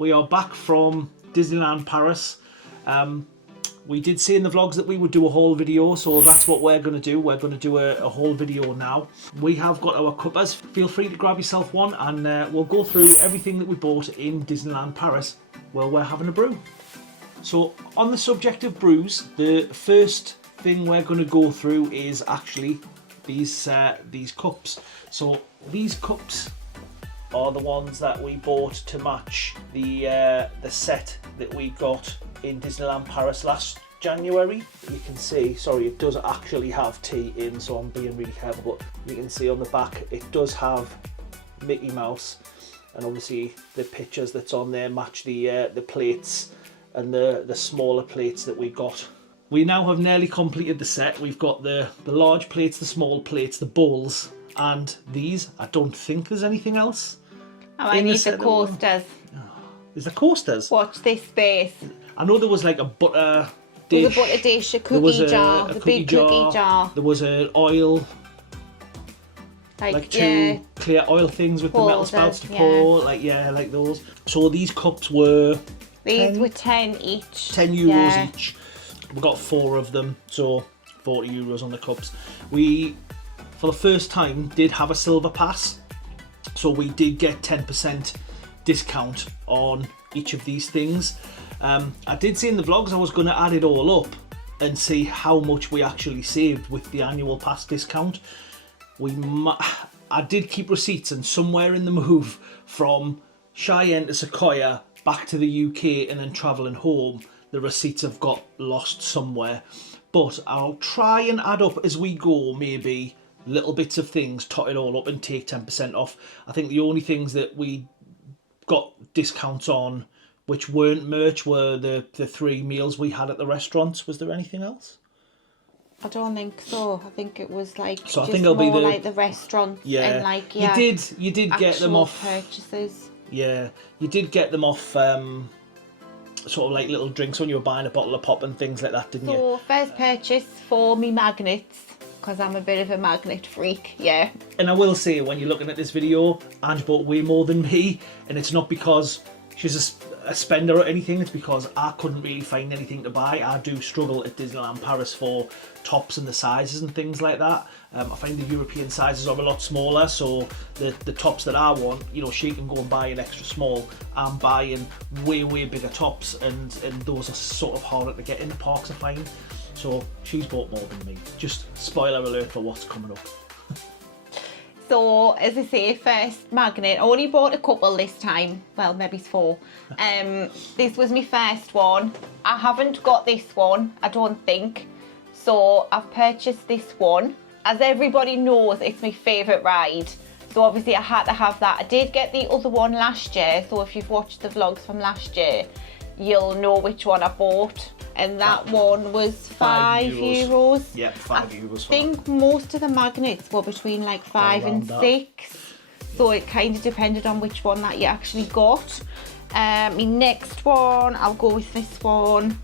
we are back from Disneyland Paris. We did say in the vlogs that we would do a haul video, so that's what we're going to do. We're going to do a haul video now. We have got our cuppas. Feel free to grab yourself one, and we'll go through everything that we bought in Disneyland Paris while we're having a brew. So on the subject of brews, the first thing we're going to go through is actually these cups. So these cups are the ones that we bought to match the set that we got in Disneyland Paris last January. You can see, sorry, it does actually have tea in, so I'm being really careful, but you can see on the back it does have Mickey Mouse, and obviously the pictures that's on there match the plates and the smaller plates that we got. We now have nearly completed the set. We've got the large plates, the small plates, the bowls, and these. I don't think there's anything else. Oh, I need the coasters. Is there coasters? Watch this space. I know there was like a butter dish. There was a butter dish, a cookie jar, the big cookie jar. There was an oil, like two clear oil things with the metal spouts to pour, like those. So these cups were... These were 10 each. 10 euros each. We got 4 of them, so 40 euros on the cups. We, for the first time, did have a silver pass, so we did get 10% discount on each of these things. I did say in the vlogs I was going to add it all up and see how much we actually saved with the annual pass discount. I did keep receipts, and somewhere in the move from Cheyenne to Sequoia back to the UK and then travelling home, the receipts have got lost somewhere. But I'll try and add up as we go, maybe little bits of things, tot it all up and take 10% off. I think the only things that we got discounts on which weren't merch were the 3 meals we had at the restaurants. Was there anything else? I don't think so. I think it was like so just I think it'll more be like the restaurants and like you did get them off purchases. Yeah, you did get them off sort of like little drinks when you were buying a bottle of pop and things like that, didn't you? So first purchase for me magnets, because I'm a bit of a magnet freak, yeah. And I will say, when you're looking at this video, Ange bought way more than me, and it's not because she's a spender or anything, it's because I couldn't really find anything to buy. I do struggle at Disneyland Paris for tops and the sizes and things like that. I find the European sizes are a lot smaller, so the tops that I want, you know, she can go and buy an extra small. I'm buying way bigger tops, and those are sort of harder to get in the parks, I find. So she's bought more than me. Just spoiler alert for what's coming up. So, as I say, first magnet. I only bought a couple this time. Well, maybe 4. This was my first one. I haven't got this one, I don't think. So, I've purchased this one. As everybody knows, it's my favourite ride. So, obviously, I had to have that. I did get the other one last year. So, if you've watched the vlogs from last year, you'll know which one I bought. And that one was 5 euros. Yeah, 5 euros. I think most of the magnets were between like 5 and 6. So it kind of depended on which one that you actually got. My next one, I'll go with this one.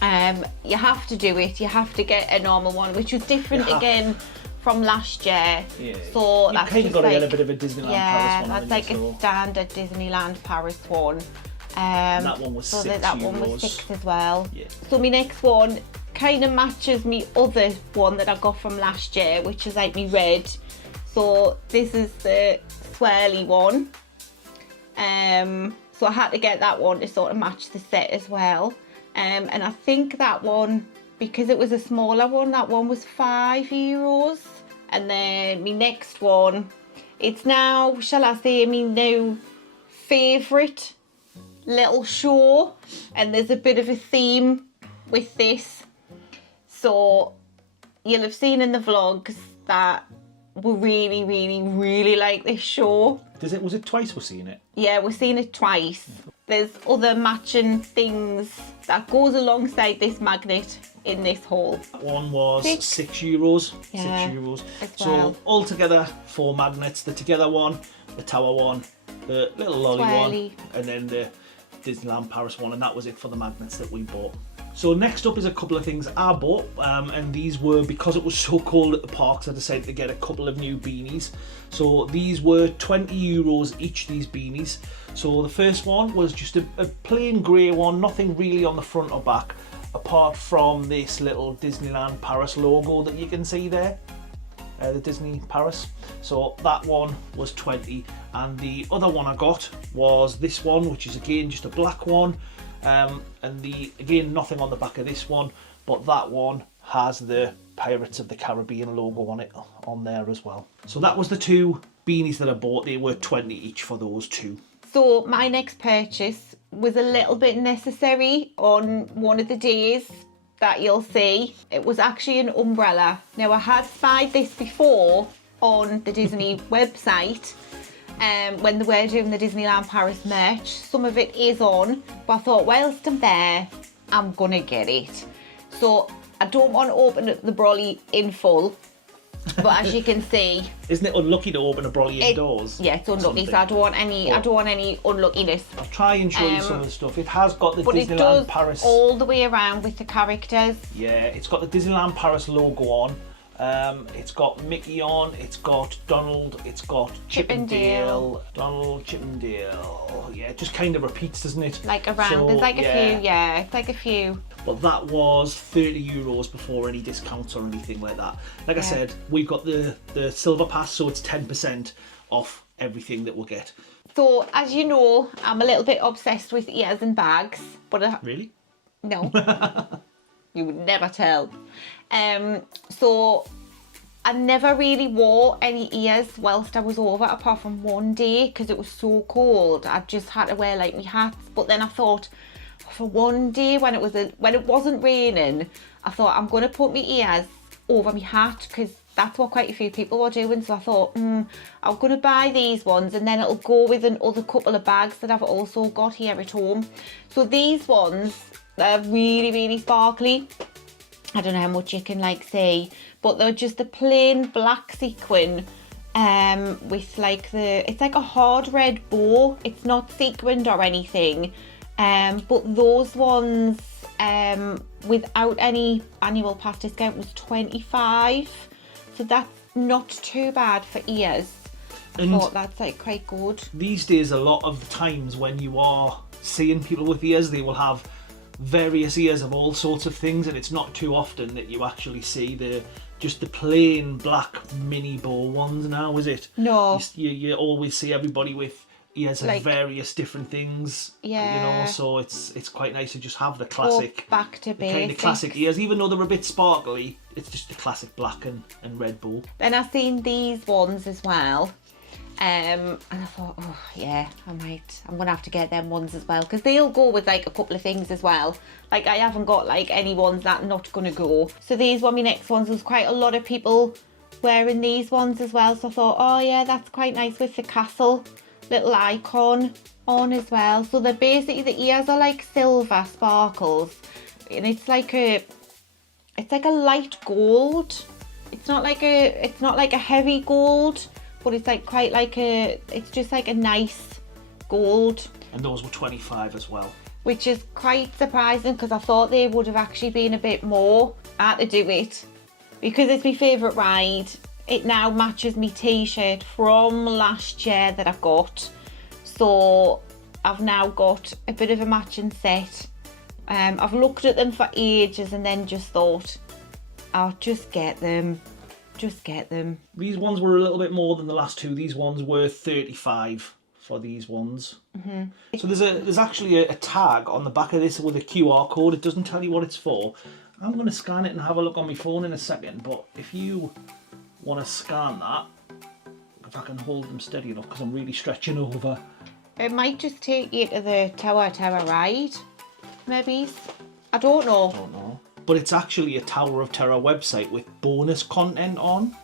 You have to do it. You have to get a normal one, which was different again from last year. Yeah. So you kind of got to get a bit of a Disneyland Paris one. Yeah, that's like a standard Disneyland Paris one. And that one was 6 euros. That one was 6 as well. Yeah. So my next one kind of matches me other one that I got from last year, which is like me red. So this is the swirly one. So I had to get that one to sort of match the set as well. And I think that one, because it was a smaller one, that one was 5 euros. And then my next one, it's now, shall I say, my new favourite little show, and there's a bit of a theme with this. So you'll have seen in the vlogs that we really like this show. Was it twice we're seeing it? Yeah, we're seeing it twice. There's other matching things that goes alongside this magnet in this haul. That one was 6 euros. Yeah, 6 euros. Well. So altogether 4 magnets: the together one, the tower one, the little lolly one, and then the Disneyland Paris one, and that was it for the magnets that we bought. So next up is a couple of things I bought, and these were, because it was so cold at the parks, I decided to get a couple of new beanies. So these were €20 each, these beanies. So the first one was just a plain grey one, nothing really on the front or back, apart from this little Disneyland Paris logo that you can see there. The Disney Paris. So that one was 20, and the other one I got was this one, which is again just a black one, and again nothing on the back of this one, but that one has the Pirates of the Caribbean logo on it on there as well. So that was the two beanies that I bought. They were 20 each for those two. So my next purchase was a little bit necessary on one of the days that you'll see. It was actually an umbrella. Now, I had spied this before on the Disney website when they were doing the Disneyland Paris merch. Some of it is on, but I thought, whilst I'm there, I'm gonna get it. So I don't want to open up the brolly in full, but as you can see, isn't it unlucky to open a brolly indoors? Yeah, it's unlucky, so I don't want any. I don't want any unluckiness. I'll try and show you some of the stuff. It has got the but Disneyland it does Paris all the way around with the characters. Yeah, it's got the Disneyland Paris logo on. It's got Mickey on, it's got Donald, it's got Chip and Dale. Donald, Chip and Dale. Yeah, it just kind of repeats, doesn't it? Like around, so, there's like a few, yeah, it's like a few. But that was €30 before any discounts or anything like that. Like I said, we've got the silver pass, so it's 10% off everything that we'll get. So, as you know, I'm a little bit obsessed with ears and bags. But Really? No. You would never tell. So I never really wore any ears whilst I was over, apart from one day because it was so cold. I just had to wear like my hats. But then I thought, for one day when it wasn't raining, I thought I'm gonna put my ears over my hat because that's what quite a few people were doing. So I thought, I'm gonna buy these ones, and then it'll go with another couple of bags that I've also got here at home. So these ones, they're really, really sparkly. I don't know how much you can like see, but they're just a plain black sequin with like it's like a hard red bow. It's not sequined or anything, but those ones without any annual pass discount was 25, so that's not too bad for ears. I thought that's like quite good. These days, a lot of the times when you are seeing people with ears, they will have various ears of all sorts of things, and it's not too often that you actually see just the plain black mini bow ones now, is it? No. You always see everybody with ears of like, various different things. Yeah. You know, so it's quite nice to just have the classic, back to basics. Kind of classic ears, even though they're a bit sparkly. It's just the classic black and red bow. Then I've seen these ones as well. And I thought, oh yeah, I'm gonna have to get them ones as well, because they'll go with like a couple of things as well. Like I haven't got like any ones that are not gonna go. So these were my next ones. There's quite a lot of people wearing these ones as well. So I thought, oh yeah, that's quite nice with the castle little icon on as well. So they're basically, the ears are like silver sparkles, and it's like a light gold. It's not like a heavy gold, but it's like quite like it's just like a nice gold. And those were 25 as well. Which is quite surprising, because I thought they would have actually been a bit more. I had to do it because it's my favourite ride. It now matches my t-shirt from last year that I got. So I've now got a bit of a matching set. I've looked at them for ages and then just thought, I'll just get them. Just get them. These ones were a little bit more than the last two. These ones were 35 for these ones. Mm-hmm. So there's actually a tag on the back of this with a QR code. It doesn't tell you what it's for. I'm going to scan it and have a look on my phone in a second, but if you want to scan that, if I can hold them steady enough, because I'm really stretching over. It might just take you to the Tower ride, maybe. I don't know. But it's actually a Tower of Terror website with bonus content on.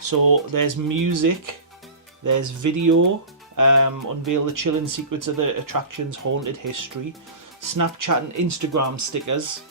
So there's music, there's video, unveil the chilling secrets of the attraction's haunted history, Snapchat and Instagram stickers,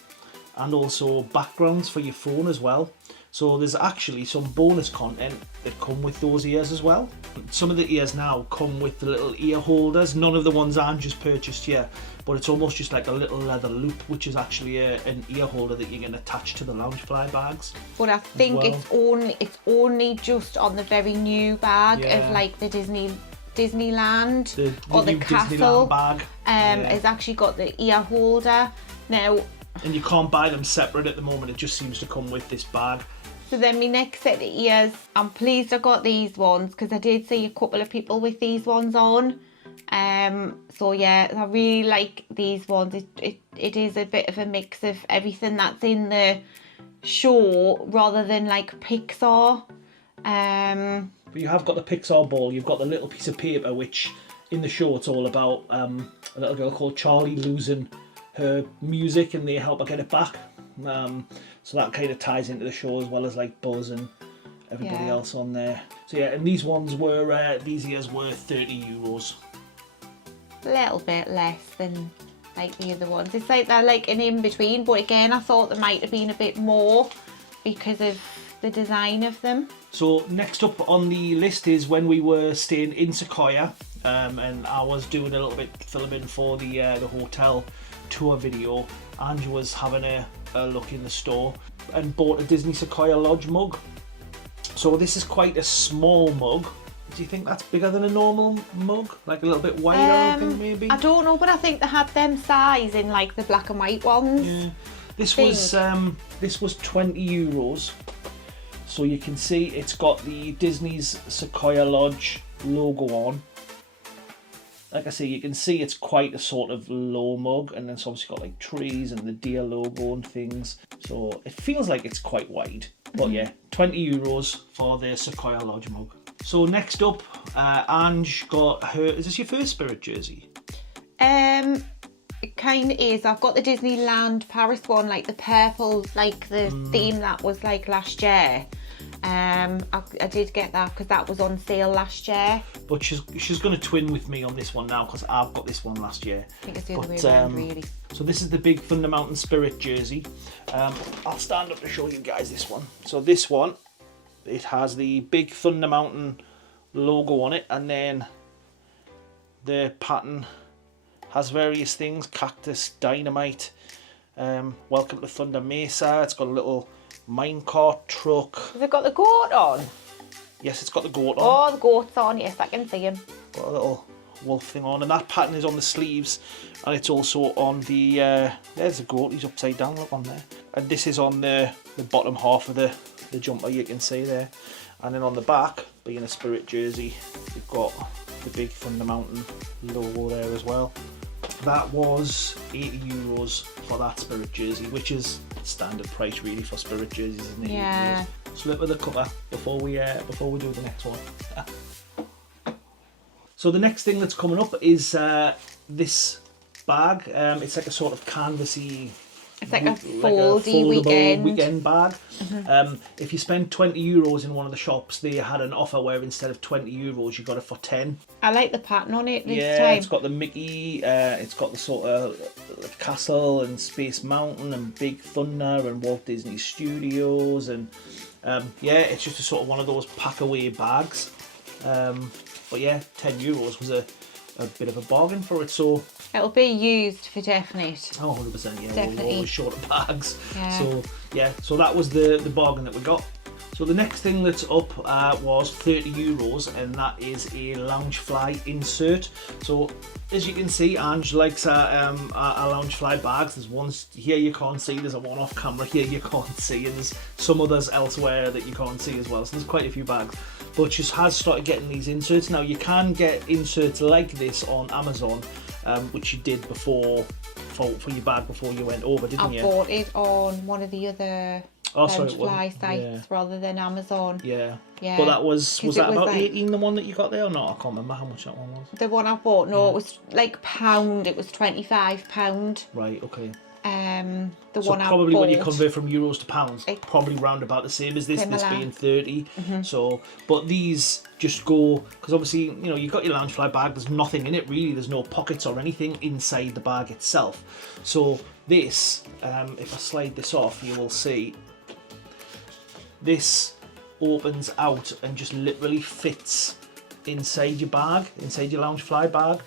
and also backgrounds for your phone as well. So there's actually some bonus content that come with those ears as well. Some of the ears now come with the little ear holders. None of the ones Anne just purchased here, but it's almost just like a little leather loop, which is actually an ear holder that you can attach to the Loungefly bags. But I think well. it's only just on the very new bag of like the Disneyland The or the new castle Disneyland bag. has actually got the ear holder now. And you can't buy them separate at the moment. It just seems to come with this bag. So then my next set of ears, I'm pleased I got these ones because I did see a couple of people with these ones on. So yeah, I really like these ones. It is a bit of a mix of everything that's in the show rather than like Pixar. But you have got the Pixar ball. You've got the little piece of paper, which in the show it's all about a little girl called Charlie losing her music, and they help her get it back. So that kind of ties into the show, as well as like Buzz and everybody else on there. So yeah, and these ones were these ears were €30. A little bit less than like the other ones. It's like they're like an in between, but again I thought there might have been a bit more because of the design of them. So next up on the list is when we were staying in Sequoia, and I was doing a little bit filming for the hotel tour video. Ange was having a look in the store and bought a Disney Sequoia Lodge mug. So this is quite a small mug. Do you think that's bigger than a normal mug? Like a little bit wider, I think maybe? I don't know, but I think they had them size in like the black and white ones. Yeah. This was €20. So you can see it's got the Disney's Sequoia Lodge logo on. Like I say, you can see it's quite a sort of low mug, and then it's obviously got like trees and the deer logo and things. So it feels like it's quite wide. But yeah, €20 for the Sequoia Lodge mug. So next up, Ange got her, is this your first Spirit jersey? It kind of is. I've got the Disneyland Paris one, like the purple, like the theme that was like last year. I did get that because that was on sale last year. But she's going to twin with me on this one now because I've got this one last year. I think it's the other way around, really. So this is the big Thunder Mountain Spirit jersey. I'll stand up to show you guys this one. So this one, it has the big Thunder Mountain logo on it, and then the pattern has various things: cactus, dynamite, welcome to Thunder Mesa. It's got a little minecart truck. Has it got the goat on? Yes, it's got the goat on. Oh, the goat's on. Yes, I can see him. Got a little wolf thing on, and that pattern is on the sleeves, and it's also on the there's the goat. He's upside down. Look on there. And this is on the bottom half of the jumper. You can see there, and then on the back, being a Spirit jersey, you've got the big Thunder Mountain logo there as well. That was €80 for that Spirit jersey, which is standard price really for Spirit jerseys, isn't it? Yeah. So look at the cover before we do the next one. So the next thing that's coming up is this bag. It's like a sort of canvassy. It's like a foldable weekend bag. If you spend €20 in one of the shops, they had an offer where instead of €20, you got it for 10. I like the pattern on it this time. Yeah, it's got the Mickey, it's got the sort of castle and Space Mountain and Big Thunder and Walt Disney Studios, and yeah, it's just a sort of one of those pack away bags. But yeah, €10 was a bit of a bargain for it. So it'll be used for definite. Oh, 100%, yeah. Definitely. We're always short of bags. Yeah. So yeah, so that was the bargain that we got. So the next thing that's up was €30, and that is a Loungefly insert. So as you can see, Ange likes our Loungefly bags. There's ones here you can't see, there's a one off camera here you can't see, and there's some others elsewhere that you can't see as well. So there's quite a few bags. But she has started getting these inserts. Now you can get inserts like this on Amazon, which you did before for your bag before you went over, didn't you? I bought it on one of the other Loungefly sites rather than Amazon. Yeah. Yeah. But that was that about like, 18, the one that you got there or not? I can't remember how much that one was. The one I bought, no, it was like £1. It was £25. Right, okay. The So one I bought, probably when you convert from euros to pounds, It- probably round about the same as this Similar. being 30. So, but these just go, because obviously, you know, you've got your Loungefly bag, there's nothing in it really, there's no pockets or anything inside the bag itself. So this, if I slide this off, you will see, this opens out and just literally fits inside your bag, inside your Loungefly bag.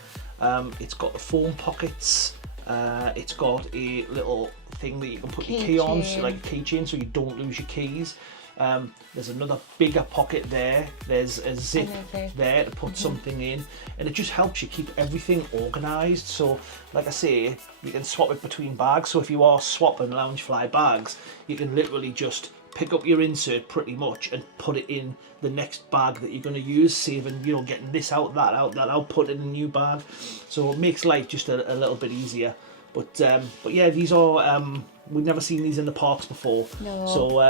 It's got the foam pockets. It's got a little thing that you can put your key on, so like a keychain, so you don't lose your keys. There's another bigger pocket there. There's a zip there to put something in, and it just helps you keep everything organised. So, like I say, you can swap it between bags. So if you are swapping Loungefly bags, you can literally just pick up your insert pretty much and put it in the next bag that you're going to use, saving, you know, getting this out, that out, that out, put it in a new bag. So it makes life just a little bit easier. But yeah, these are we've never seen these in the parks before. No. So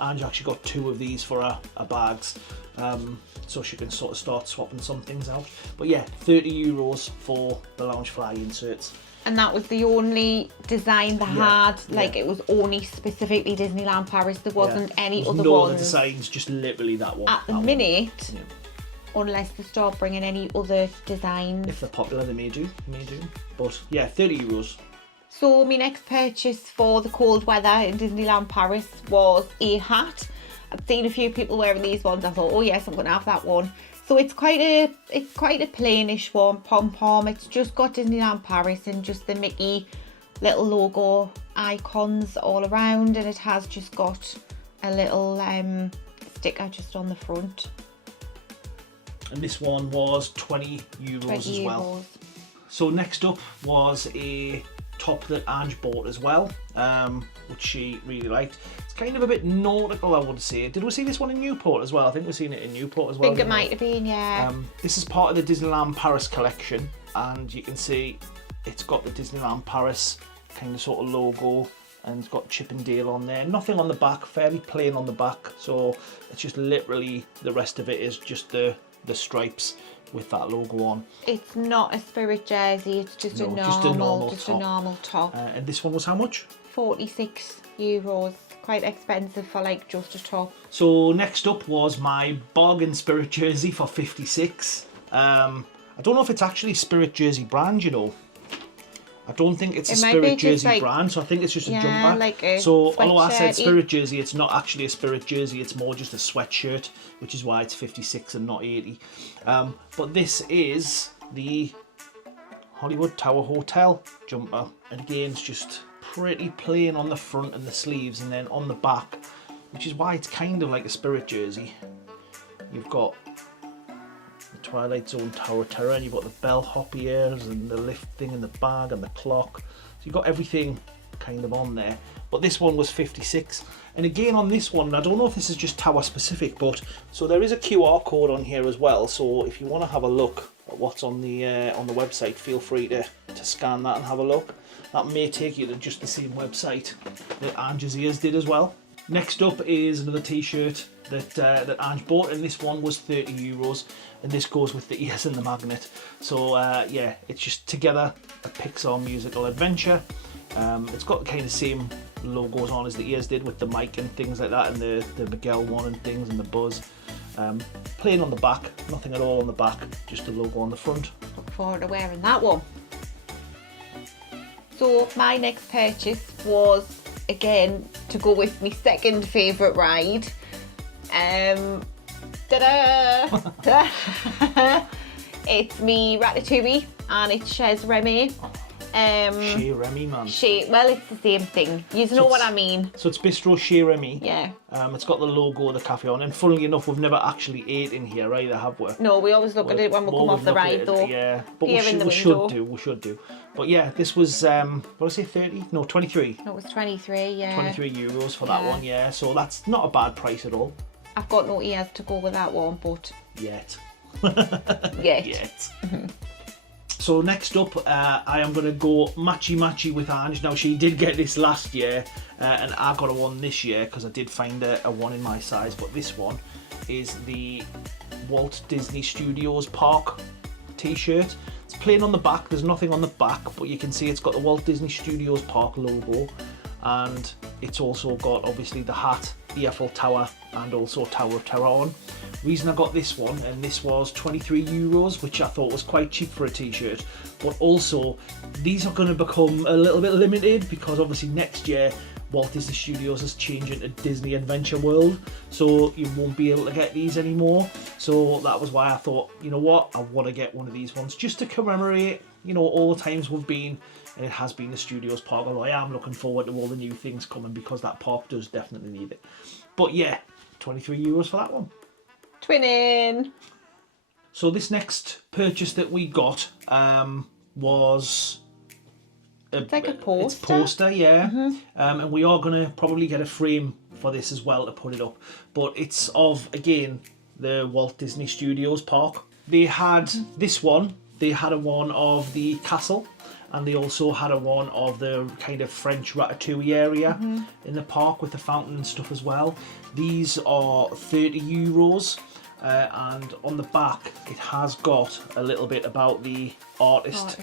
Ange actually got 2 of these for her bags, so she can sort of start swapping some things out. But yeah, €30 for the Loungefly inserts. And that was the only design they had. Like it was only specifically Disneyland Paris. There wasn't any other no ones. other designs, just literally that one. At the minute, unless they start bringing any other designs. If they're popular, they may do. But yeah, €30. So my next purchase for the cold weather in Disneyland Paris was a hat. I've seen a few people wearing these ones. I thought, oh yes, I'm going to have that one. So it's quite a plainish one, pom-pom. It's just got Disneyland Paris and just the Mickey little logo icons all around, and it has just got a little sticker just on the front. And this one was €20 as well. So next up was a top that Ange bought as well, which she really liked. It's kind of a bit nautical, I would say. Did we see this one in Newport as well? I think we've seen it in Newport as well. I think it might have been, yeah. This is part of the Disneyland Paris collection, and you can see it's got the Disneyland Paris kind of sort of logo, and it's got Chip and Dale on there. Nothing on the back, fairly plain on the back. So it's just literally, the rest of it is just the stripes with that logo on. It's not a Spirit jersey, it's just a normal top. And this one was how much? €46. Quite expensive for like just a top. So next up was my bargain Spirit jersey for 56. I don't know if it's actually Spirit jersey brand, you know. I don't think it's a Spirit jersey brand, so I think it's just a jumper. Like a so although I said Spirit jersey, it's not actually a Spirit jersey, it's more just a sweatshirt, which is why it's 56 and not 80. But this is the Hollywood Tower Hotel jumper, and again it's just pretty plain on the front and the sleeves, and then on the back, which is why it's kind of like a Spirit jersey. You've got Twilight Zone Tower Terror, and you've got the bellhop ears and the lift thing in the bag and the clock, so you've got everything kind of on there. But this one was 56, and again on this one, I don't know if this is just tower specific, but so there is a QR code on here as well, so if you want to have a look at what's on the website, feel free to scan that and have a look. That may take you to just the same website that Ange's ears did as well. Next up is another t-shirt that Ange bought, and this one was €30, and this goes with the ears and the magnet. So yeah, it's just Together, a Pixar musical adventure. It's got the kind of same logos on as the ears did, with the mic and things like that, and the Miguel one and things, and the Buzz. Plain on the back, nothing at all on the back, just the logo on the front. Look forward to wearing that one. So my next purchase was, again, to go with my second favourite ride. Ta-da! It's me Ratatouille, and it's Chez Remy. Chez Remy, man. Well, it's the same thing. You know what I mean. So it's Bistro Chez Remy. Yeah. It's got the logo of the cafe on, and funnily enough, we've never actually ate in here either, have we? No, we always look at it when we come off the ride, though. Yeah, but we should do. But yeah, this was, what did I say, 30? No, 23. No, it was 23, yeah. €23 for that one, yeah. So that's not a bad price at all. I've got no ears to go with that one, but... Yet. Yet. So next up, I am going to go matchy with Ange. Now, she did get this last year, and I got a one this year because I did find a one in my size. But this one is the Walt Disney Studios Park t-shirt. It's plain on the back, there's nothing on the back, but you can see it's got the Walt Disney Studios Park logo, and it's also got obviously the hat, the Eiffel Tower, and also Tower of Terror on. Reason I got this one, and this was 23 euros, which I thought was quite cheap for a t-shirt, but also these are going to become a little bit limited because obviously next year Walt Disney Studios is changing to Disney Adventure World, so you won't be able to get these anymore. So that was why I thought, you know what, I want to get one of these ones just to commemorate, you know, all the times we've been, and it has been the Studios park, although I am looking forward to all the new things coming because that park does definitely need it. But yeah, 23 euros for that one. Twinning. So this next purchase that we got was... It's like a poster. It's poster, yeah. And we are going to probably get a frame for this as well to put it up. But it's of, again, the Walt Disney Studios park. They had this one. They had a one of the castle. And they also had a one of the kind of French ratatouille area in the park with the fountain and stuff as well. These are 30 euros. And on the back, it has got a little bit about the artist.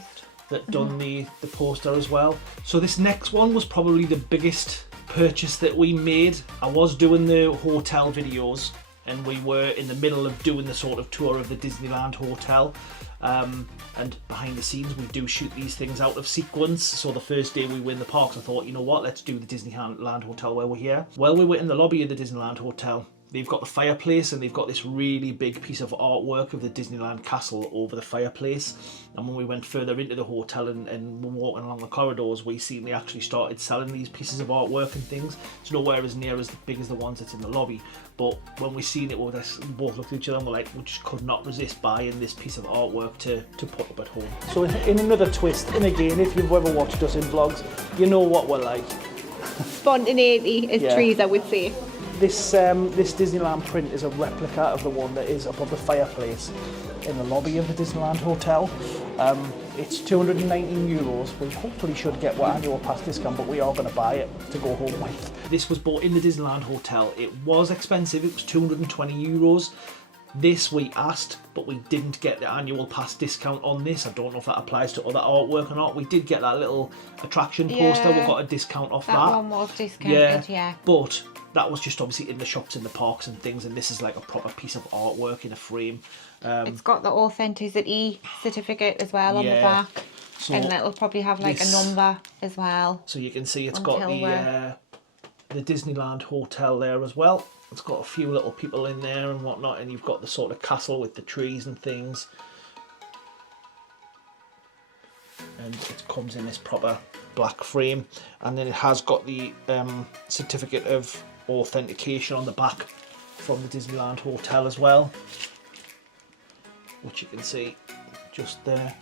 That done the poster as well. So this next one was probably the biggest purchase that we made. I was doing the hotel videos and we were in the middle of doing the sort of tour of the Disneyland hotel. And behind the scenes we do shoot these things out of sequence. So the first day we were in the parks, I thought, you know what, let's do the Disneyland hotel while we're here. Well, we were in the lobby of the Disneyland hotel. They've got the fireplace and they've got this really big piece of artwork of the Disneyland castle over the fireplace. And when we went further into the hotel and were walking along the corridors, we seen they actually started selling these pieces of artwork and things. It's nowhere as near as big as the ones that's in the lobby. But when we seen it, we both looked at each other and we're like, we just could not resist buying this piece of artwork to put up at home. So in another twist, and again, if you've ever watched us in vlogs, you know what we're like. Spontaneity is trees, I would say. This Disneyland print is a replica of the one that is above the fireplace in the lobby of the Disneyland Hotel. It's 219 euros. We hopefully should get what annual pass discount, but we are going to buy it to go home with. This was bought in the Disneyland Hotel. It was expensive. It was 220 euros. This we asked, but we didn't get the annual pass discount on this. I don't know if that applies to other artwork or not. We did get that little attraction poster. We got a discount off that. That one was discounted, yeah. But that was just obviously in the shops, in the parks and things, and this is like a proper piece of artwork in a frame. It's got the authenticity certificate as well on the back. So and it'll probably have like a number as well. So you can see it's got the Disneyland Hotel there as well. It's got a few little people in there and whatnot, and you've got the sort of castle with the trees and things. And it comes in this proper black frame, and then it has got the certificate of authentication on the back from the Disneyland Hotel as well, which you can see just there.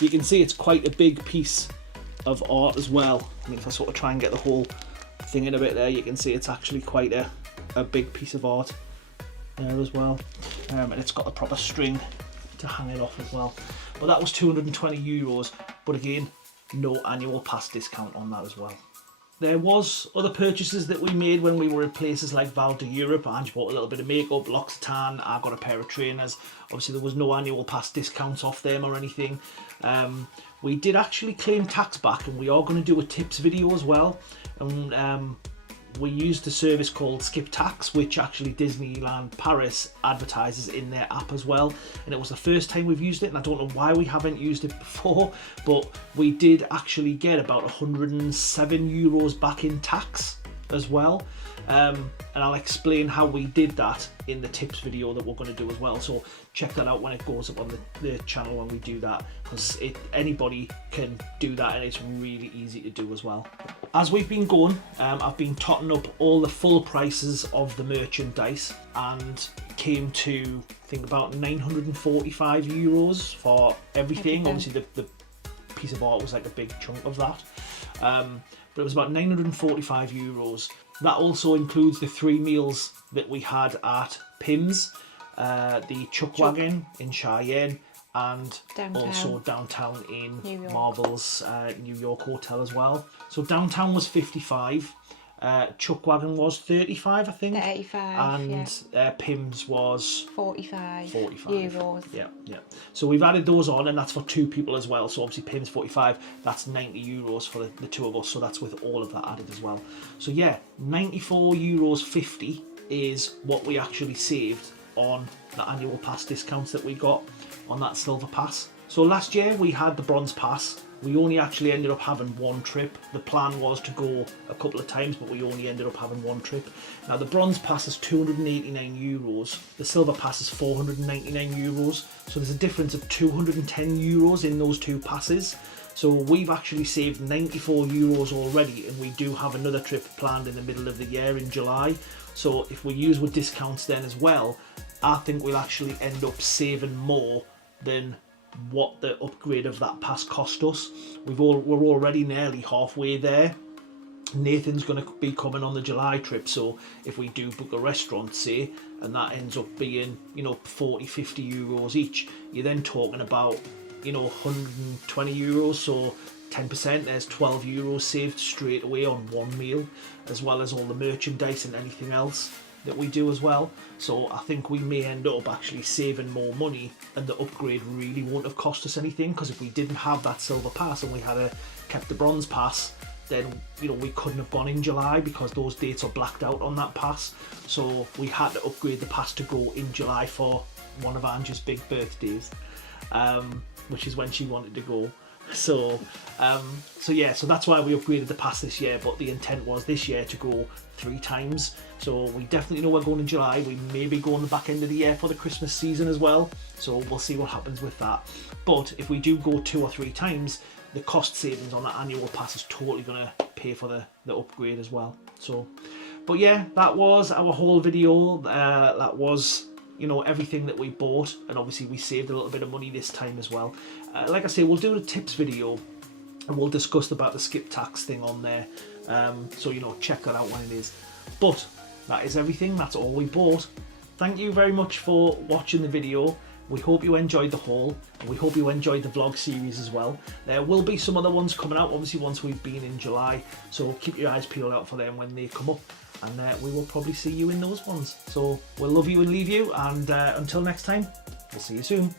You can see it's quite a big piece of art as well. I mean, if I sort of try and get the whole thing in a bit there, you can see it's actually quite a big piece of art there as well. And it's got a proper string to hang it off as well. But that was 220 euros, but again, no annual pass discount on that as well. There was other purchases that we made when we were in places like Val d'Europe. Ange bought a little bit of makeup, L'Occitane, I got a pair of trainers. Obviously there was no annual pass discounts off them or anything. We did actually claim tax back, and we are going to do a tips video as well. And we used a service called Skip Tax, which actually Disneyland Paris advertises in their app as well. And it was the first time we've used it, and I don't know why we haven't used it before, but we did actually get about 107 euros back in tax as well. And I'll explain how we did that in the tips video that we're going to do as well. So check that out when it goes up on the channel when we do that, because anybody can do that and it's really easy to do as well. As we've been going, I've been totting up all the full prices of the merchandise, and came to I think about 945 euros for everything. Obviously the piece of art was like a big chunk of that, but it was about 945 euros. That also includes the 3 meals that we had at Pim's, the Chuck Wagon in Cheyenne, and also downtown in Marvel's New York hotel as well. So downtown was 55, Chuck Wagon was 35, I think. 35, and Pim's was 45 euros. Yeah. So we've added those on, and that's for 2 people as well. So obviously Pim's 45, that's 90 euros for the 2 of us. So that's with all of that added as well. So yeah, 94 euros 50 is what we actually saved on the annual pass discounts that we got on that silver pass. So last year we had the bronze pass. We only actually ended up having 1 trip. The plan was to go a couple of times, but we only ended up having 1 trip. Now the bronze pass is 289 euros. The silver pass is 499 euros. So there's a difference of 210 euros in those 2 passes. So we've actually saved 94 euros already, and we do have another trip planned in the middle of the year in July. So if we use with discounts then as well, I think we'll actually end up saving more than what the upgrade of that pass cost us. We're already nearly halfway there. Nathan's going to be coming on the July trip, so if we do book a restaurant, say, and that ends up being, 40-50 euros each, you're then talking about 120 euros, so 10%, there's 12 euros saved straight away on 1 meal, as well as all the merchandise and anything else that we do as well. So I think we may end up actually saving more money, and the upgrade really won't have cost us anything, because if we didn't have that silver pass and we had kept the bronze pass, then we couldn't have gone in July, because those dates are blacked out on that pass. So we had to upgrade the pass to go in July for one of Angie's big birthdays, which is when she wanted to go. So that's why we upgraded the pass this year, but the intent was this year to go 3 times. So we definitely know we're going in July. We may be going the back end of the year for the Christmas season as well, so we'll see what happens with that. But if we do go 2 or 3 times, the cost savings on that annual pass is totally going to pay for the upgrade as well. So, but yeah, that was our whole video. That was everything that we bought, and obviously we saved a little bit of money this time as well. Like I say, we'll do a tips video, and we'll discuss about the skip tax thing on there, so check that out when it is. But that is everything. That's all we bought. Thank you very much for watching the video. We hope you enjoyed the haul, and we hope you enjoyed the vlog series as well. There will be some other ones coming out, obviously, once we've been in July, so keep your eyes peeled out for them when they come up, and we will probably see you in those ones. So we'll love you and leave you, and until next time, we'll see you soon.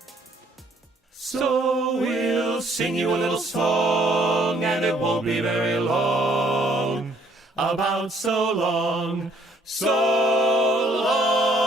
So we'll sing you a little song, and it won't be very long, about so long, so long.